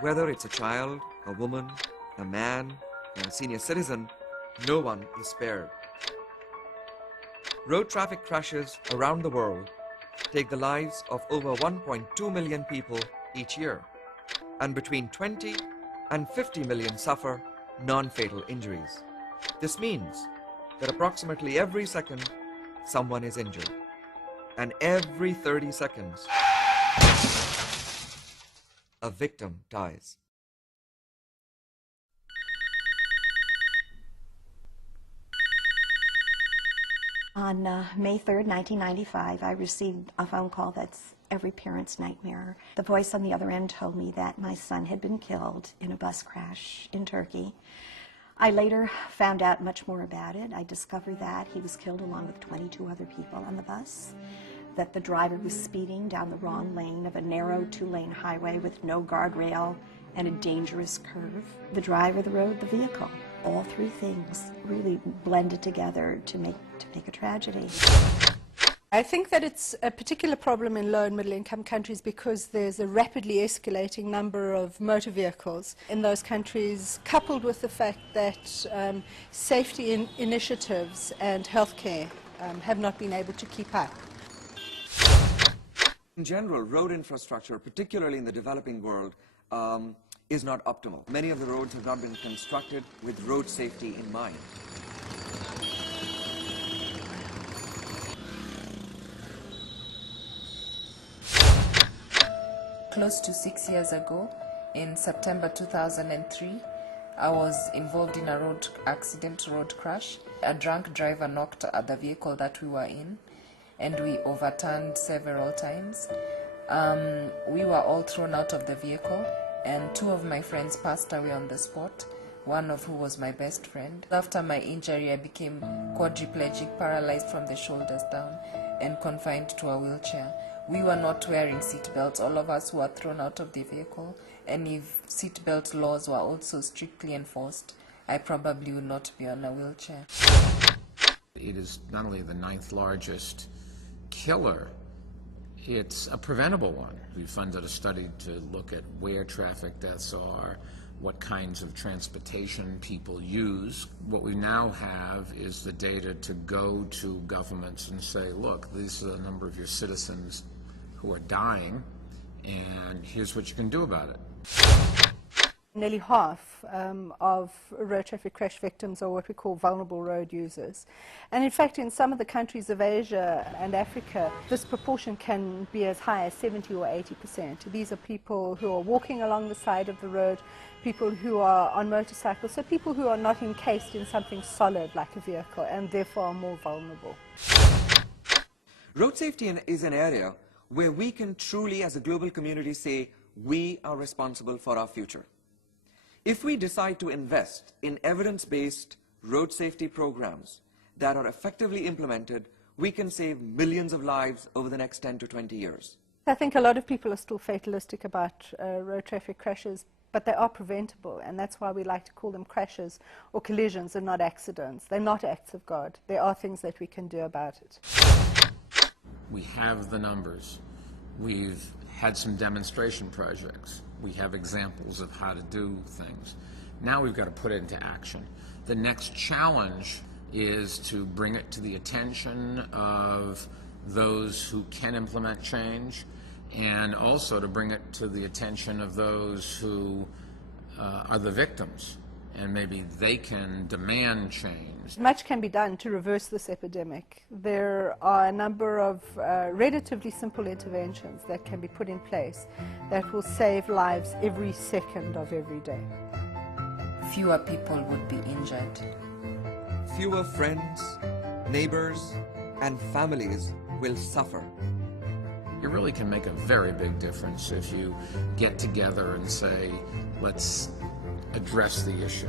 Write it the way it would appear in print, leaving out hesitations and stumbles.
Whether it's a child, a woman, a man, or a senior citizen, no one is spared. Road traffic crashes around the world take the lives of over 1.2 million people each year, and between 20 and 50 million suffer non-fatal injuries. This means that approximately every second, someone is injured, and every 30 seconds, a victim dies. On May 3rd, 1995, I received a phone call that's every parent's nightmare. The voice on the other end told me that my son had been killed in a bus crash in Turkey. I later found out much more about it. I discovered that he was killed along with 22 other people on the bus, that the driver was speeding down the wrong lane of a narrow two-lane highway with no guardrail and a dangerous curve. The driver, the road, the vehicle. All three things really blended together to make a tragedy. I think that it's a particular problem in low and middle income countries because there's a rapidly escalating number of motor vehicles in those countries, coupled with the fact that safety initiatives and healthcare have not been able to keep up. In general, road infrastructure, particularly in the developing world, is not optimal. Many of the roads have not been constructed with road safety in mind. Close to 6 years ago, in September 2003, I was involved in a road crash. A drunk driver knocked at the vehicle that we were in, and we overturned several times. We were all thrown out of the vehicle, and two of my friends passed away on the spot, one of who was my best friend. After my injury, I became quadriplegic, paralyzed from the shoulders down, and confined to a wheelchair. We were not wearing seat belts, all of us were thrown out of the vehicle, and if seat belt laws were also strictly enforced, I probably would not be on a wheelchair. It is not only the 9th largest killer, it's a preventable one. We funded a study to look at where traffic deaths are, what kinds of transportation people use. What we now have is the data to go to governments and say, look, these are the number of your citizens who are dying, and here's what you can do about it. Nearly half of road traffic crash victims are what we call vulnerable road users. And in fact, in some of the countries of Asia and Africa, this proportion can be as high as 70 or 80%. These are people who are walking along the side of the road, people who are on motorcycles, so people who are not encased in something solid like a vehicle and therefore are more vulnerable. Road safety is an area where we can truly, as a global community, say we are responsible for our future. If we decide to invest in evidence-based road safety programs that are effectively implemented, we can save millions of lives over the next 10 to 20 years. I think a lot of people are still fatalistic about road traffic crashes, but they are preventable, and that's why we like to call them crashes or collisions and not accidents. They're not acts of God. There are things that we can do about it. We have the numbers. We've had some demonstration projects. We have examples of how to do things. Now we've got to put it into action. The next challenge is to bring it to the attention of those who can implement change, and also to bring it to the attention of those who are the victims, and maybe they can demand change. Much can be done to reverse this epidemic. There are a number of relatively simple interventions that can be put in place that will save lives every second of every day. Fewer people would be injured. Fewer friends, neighbors, and families will suffer. It really can make a very big difference if you get together and say, let's address the issue.